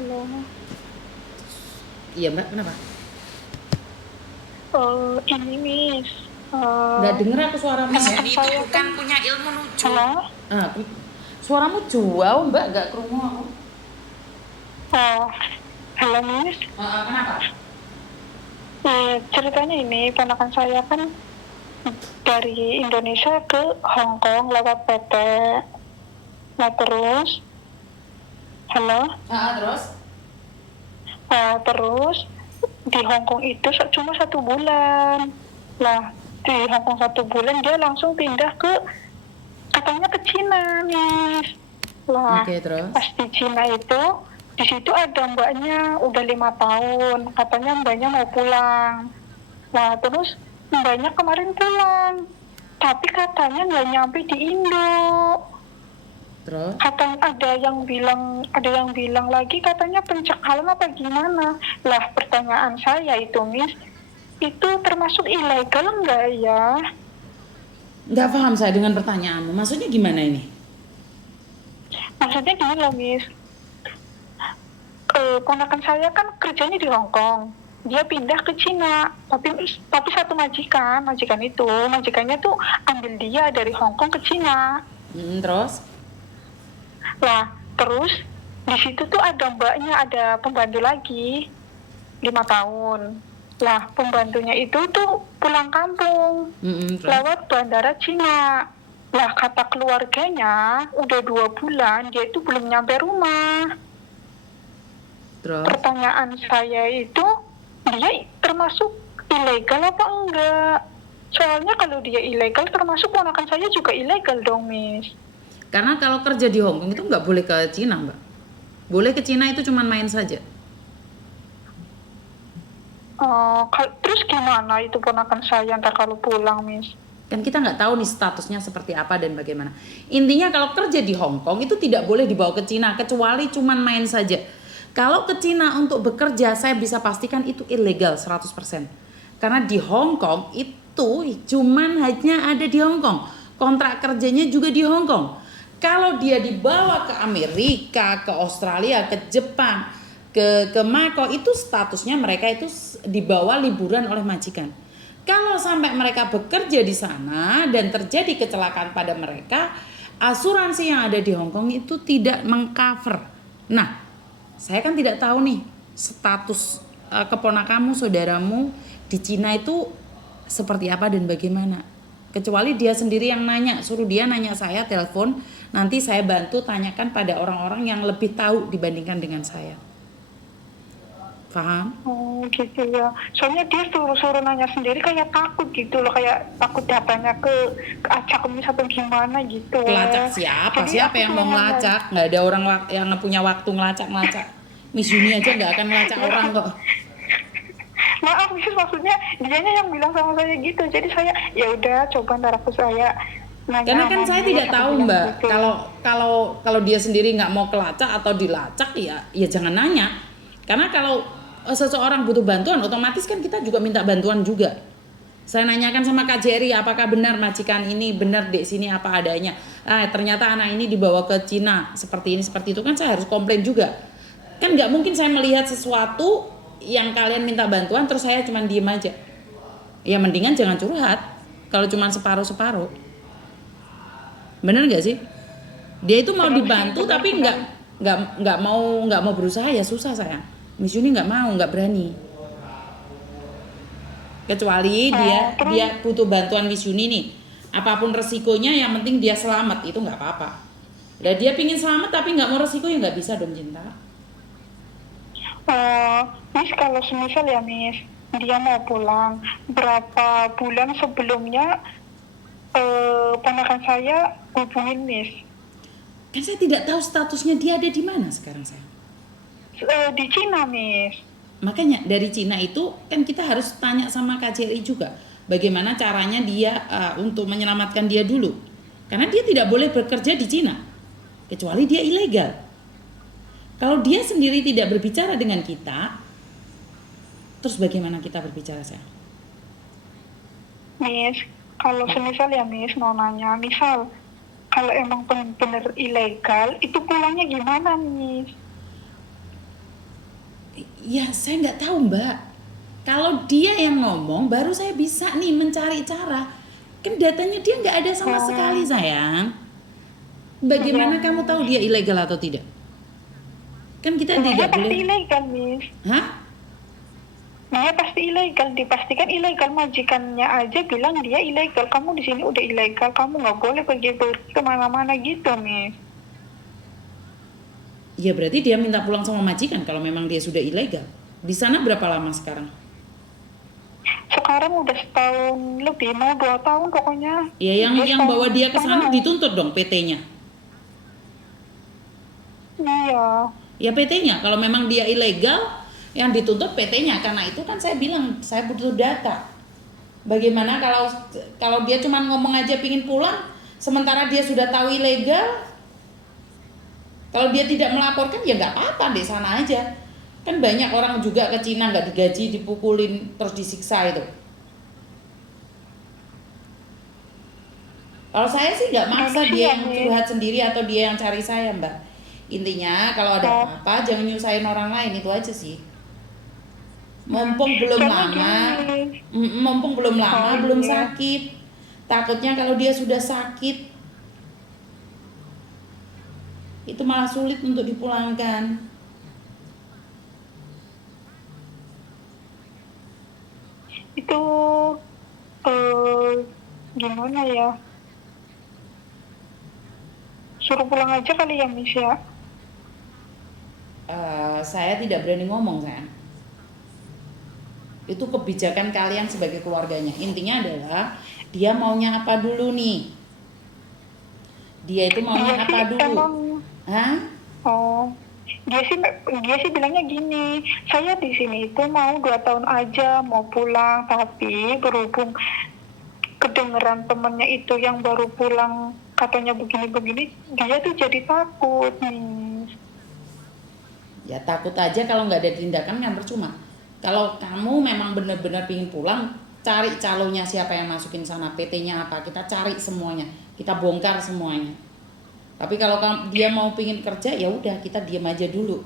Halo. Iya Mbak, kenapa? Ini Miss, Nggak denger aku suaramu Miss Mbak. ponakan Yuni itu saya bukan kan, punya ilmu nujuk. halo? Suaramu jauh Mbak, nggak kerungu aku. Oh, halo Miss. Kenapa? Ceritanya ini, ponakan saya kan dari Indonesia ke Hong Kong lewat PT. Nah terus, halo? Terus? Terus di Hong Kong itu cuma 1 bulan. Lah, di Hong Kong 1 bulan dia langsung pindah ke, katanya ke Cina, Miss. Lah, Oke, terus? pas di Cina itu, di situ ada mbaknya udah 5 tahun, katanya mbaknya mau pulang. Nah, terus mbaknya kemarin pulang, tapi katanya nggak nyampe di Indo. Terus? Katanya ada yang bilang lagi katanya pencekalan apa gimana. Lah, pertanyaan saya itu, Miss, itu termasuk ilegal nggak ya? Nggak paham saya dengan pertanyaanmu. Maksudnya gimana ini? Maksudnya gini loh, Miss. Ponakan saya kan kerjanya di Hong Kong. Dia pindah ke Cina, tapi satu majikannya tuh ambil dia dari Hong Kong ke Cina. Terus? Lah, terus di situ tuh ada mbaknya, ada pembantu lagi 5 tahun. Lah, pembantunya itu tuh pulang kampung Terus? lewat bandara Cina. Lah, kata keluarganya udah 2 bulan dia itu belum nyampe rumah. Terus? Pertanyaan saya itu, dia termasuk ilegal apa enggak? Soalnya kalau dia ilegal, termasuk ponakan saya juga ilegal dong, Miss. Karena kalau kerja di Hong Kong itu nggak boleh ke Cina Mbak. Boleh ke Cina itu cuma main saja. Terus gimana itu ponakan saya ntar kalau pulang, Miss? Kan kita nggak tahu nih statusnya seperti apa dan bagaimana. Intinya kalau kerja di Hong Kong itu tidak boleh dibawa ke Cina kecuali cuman main saja. Kalau ke Cina untuk bekerja saya bisa pastikan itu ilegal 100%. Karena di Hong Kong itu cuman hanya ada di Hong Kong. Kontrak kerjanya juga di Hong Kong. Kalau dia dibawa ke Amerika, ke Australia, ke Jepang, ke Macau, itu statusnya mereka itu dibawa liburan oleh majikan. Kalau sampai mereka bekerja di sana dan terjadi kecelakaan pada mereka, asuransi yang ada di Hong Kong itu tidak mengcover. Nah, saya kan tidak tahu nih status keponakanmu, saudaramu di Cina itu seperti apa dan bagaimana. Kecuali dia sendiri yang nanya, suruh dia nanya saya, telepon, nanti saya bantu tanyakan pada orang-orang yang lebih tahu dibandingkan dengan saya. Paham? Oh gitu ya. Soalnya dia suruh nanya sendiri kayak takut gitu loh, kayak takut datanya acak Miss atau gimana gitu. Kelacak siapa? Jadi Siapa yang mau ngelacak? Nggak ada orang yang punya waktu ngelacak-ngelacak. Miss Yuni aja nggak akan ngelacak orang kok. Maaf Miss, maksudnya dianya yang bilang sama saya gitu. Jadi saya ya udah coba ntar saya nanya. Karena kan saya tidak tahu Mbak. Gitu. Kalau dia sendiri nggak mau kelacak atau dilacak ya jangan nanya. Karena kalau seseorang butuh bantuan, otomatis kan kita juga minta bantuan juga. Saya nanyakan sama Kak Jerry, apakah benar majikan ini benar di sini apa adanya. Ternyata anak ini dibawa ke Cina seperti ini seperti itu, kan saya harus komplain juga. Kan nggak mungkin saya melihat sesuatu yang kalian minta bantuan terus saya cuma diem aja. Ya mendingan jangan curhat. Kalau cuma separuh-separuh. Bener nggak sih? Dia itu mau dibantu tapi nggak mau berusaha, ya susah sayang. Miss Yuni nggak mau, nggak berani. Kecuali dia butuh bantuan Miss Yuni nih, apapun resikonya yang penting dia selamat, itu nggak apa-apa. Dan dia pingin selamat tapi nggak mau resiko, ya nggak bisa dong cinta. Miss, kalau semisal ya Miss, dia mau pulang, berapa bulan sebelumnya ponakan saya hubungin Miss? Kan saya tidak tahu statusnya dia ada di mana sekarang saya. Di Cina Miss. Makanya dari Cina itu kan kita harus tanya sama KJRI juga bagaimana caranya dia untuk menyelamatkan dia dulu. Karena dia tidak boleh bekerja di Cina kecuali dia ilegal. Kalau dia sendiri tidak berbicara dengan kita, terus bagaimana kita berbicara saya? Miss, kalau semisal ya Miss mau nanya, misal kalau emang benar ilegal, itu pulangnya gimana Miss? Ya saya nggak tahu Mbak. Kalau dia yang ngomong baru saya bisa nih mencari cara. Kan datanya dia nggak ada sama sekali sayang. Bagaimana Iya, kamu tahu Miss. dia ilegal atau tidak? Kan kita Dia tidak pasti boleh. ilegal, Miss. Hah? Dia pasti ilegal, dipastikan ilegal. Majikannya aja bilang dia ilegal. Kamu di sini udah ilegal, kamu nggak boleh pergi-pergi kemana-mana gitu, Miss. Ya berarti dia minta pulang sama majikan kalau memang dia sudah ilegal. Di sana berapa lama sekarang? Sekarang udah setahun lebih, mau 2 tahun pokoknya. Ya yang Dia bawa dia ke sana setahun. dituntut dong PT-nya. Iya. Ya PT-nya kalau memang dia ilegal yang dituntut PT-nya, karena itu kan saya bilang saya butuh data. Bagaimana kalau dia cuma ngomong aja pingin pulang sementara dia sudah tahu ilegal? Kalau dia tidak melaporkan ya nggak apa-apa di sana aja. Kan banyak orang juga ke Cina nggak digaji, dipukulin, terus disiksa itu. Kalau saya sih nggak maksa dia yang curhat sendiri atau dia yang cari saya Mbak. Intinya kalau ada apa-apa jangan nyusahin orang lain, itu aja sih. Mumpung belum Karena lama, gini. mumpung belum lama, Oh belum iya. sakit. Takutnya kalau dia sudah sakit itu malah sulit untuk dipulangkan. Itu eh gimana ya? Suruh pulang aja kali ya, Miss ya. Saya tidak berani ngomong sayang. Itu kebijakan kalian sebagai keluarganya. Intinya adalah dia maunya apa dulu nih? Dia itu maunya Dia apa sih dulu? emang Hah? oh dia sih bilangnya gini, saya di sini itu mau 2 tahun aja mau pulang, tapi berhubung kedengeran temennya itu yang baru pulang katanya begini-begini, dia tuh jadi takut nih. Ya takut aja kalau nggak ada tindakan kan percuma. Kalau kamu memang benar-benar pingin pulang, cari calonnya siapa yang masukin sana, PT-nya apa, kita cari semuanya, kita bongkar semuanya. Tapi kalau dia mau pingin kerja, ya udah kita diam aja dulu.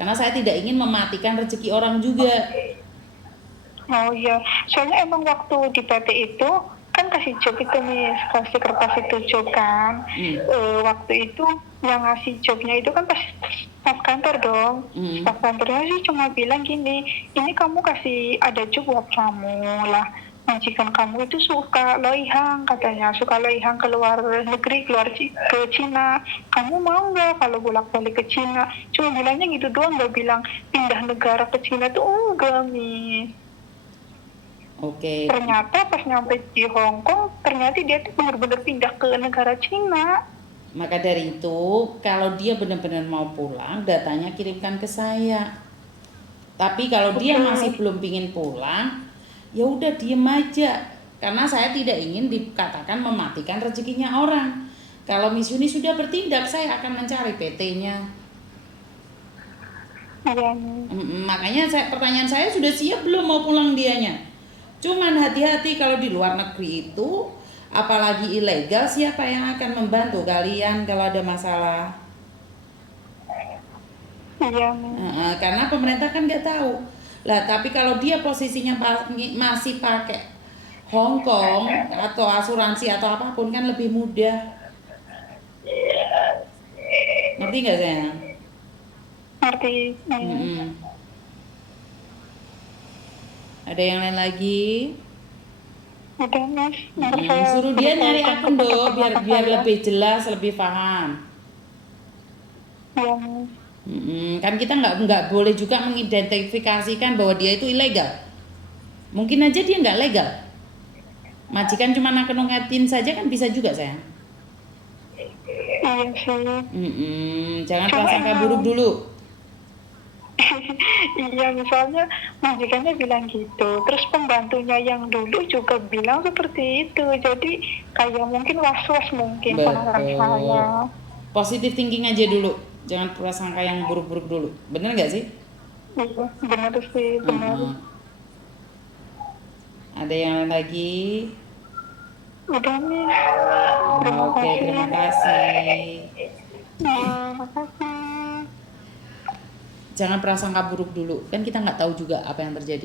Karena saya tidak ingin mematikan rezeki orang juga. Oh iya, soalnya emang waktu di PT itu kan kasih job itu nih, kasih kertas itu job kan. Waktu itu yang ngasih jobnya itu kan pas staf kantor dong. Staf kantornya sih cuma bilang gini, ini kamu kasih ada job buat kamu lah. Majikan kamu itu suka loihang katanya, suka loihang ke luar negeri, ke Cina. Kamu mau nggak kalau bolak-balik ke Cina? Cuma bilangnya gitu doang, nggak bilang pindah negara ke Cina tuh enggak nih. Oke. Ternyata pas nyampe di Hong Kong, ternyata dia tuh benar-benar pindah ke negara Cina. Maka dari itu, kalau dia benar-benar mau pulang, datanya kirimkan ke saya. Tapi kalau dia masih belum pingin pulang, ya udah diem aja. Karena saya tidak ingin dikatakan mematikan rezekinya orang. Kalau Miss Yuni sudah bertindak, saya akan mencari PT-nya. Iya. Makanya pertanyaan saya sudah siap belum mau pulang dianya? Cuman hati-hati kalau di luar negeri itu, apalagi ilegal, siapa yang akan membantu kalian kalau ada masalah? Iya. Karena pemerintah kan nggak tahu. Lah tapi kalau dia posisinya masih pakai Hong Kong atau asuransi atau apapun kan lebih mudah. Ngerti nggak sayang? Ngerti. Ada yang lain lagi? Udah Mas. Suruh dia nyari akun dong biar lebih jelas, lebih paham. Iya Mas. Kan kita nggak boleh juga mengidentifikasikan bahwa dia itu ilegal. Mungkin aja dia nggak legal. Majikan cuma nongketin saja kan bisa juga sayang. Iya sih. Jangan prasangka buruk dulu. Iya, misalnya majikannya bilang gitu, terus pembantunya yang dulu juga bilang seperti itu, jadi kayak mungkin was-was mungkin penangan saya. Positive thinking aja dulu, jangan prasangka yang buruk-buruk dulu, bener nggak sih? Iya, benar sih, benar. Ada yang lain lagi? Udah nih. Oke, terima kasih. Terima kasih. Jangan prasangka buruk dulu, kan kita nggak tahu juga apa yang terjadi.